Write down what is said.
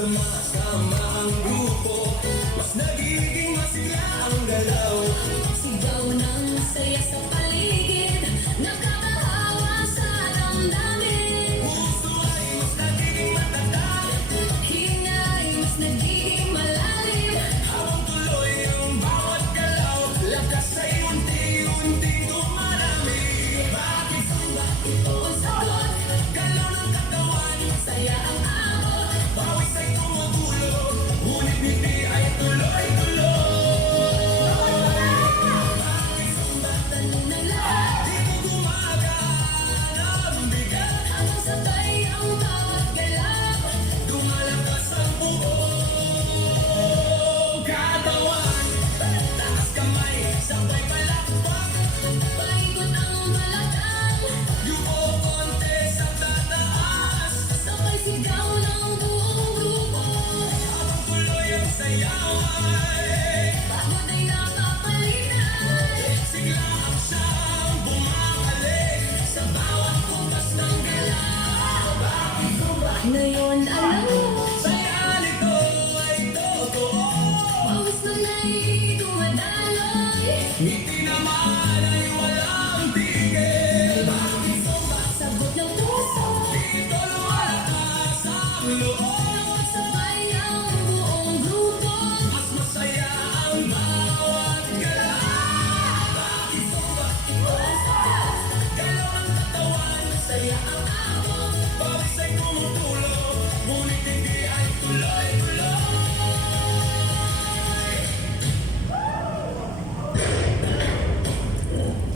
sama-sama ang grupo, mas nagiging masigla ang galaw. Sigaw ng saya sa paligid, nakakahawa sa damdamin. Puso ay mas nagiging matatag, Hinga ay mas nagiging malalim. habang tuloy ang bawat galaw. Lakas ay unti-unting dumarami. Bakit Ito ang sagot, galaw ng katawan? saya ang abot. Pawis ay tumutulo, ngunit ngiti ay tuloy-tuloy. Tanong ng lahat, Dito gumagana ang bigat, ang sabay ang bawat galaw. lumalakas ang buong katawan. Taas kamay, sabay palakpak, Paikot ang balakang, yuko konti sa tataas. sabay sigaw ng buong grupo. Habang tuloy ang sayaway, Pagod ay nakakalinay, sigla ang siyang bumabalik sa bawat bukas ng galaw. ngayon alam mo, Saya nito ay totoo, pawis na na'y dumadaloy. ngiti naman ay walang tigil. Sabot ng puso, Dito lumalakas ang loob, sabay ang buong grupo. mas masaya ang bawat galaw. Ito ang sagot, Galaw ng katawan, saya ang abot. pawis ay tumutulo, ngunit hindi ay tuloy-tuloy.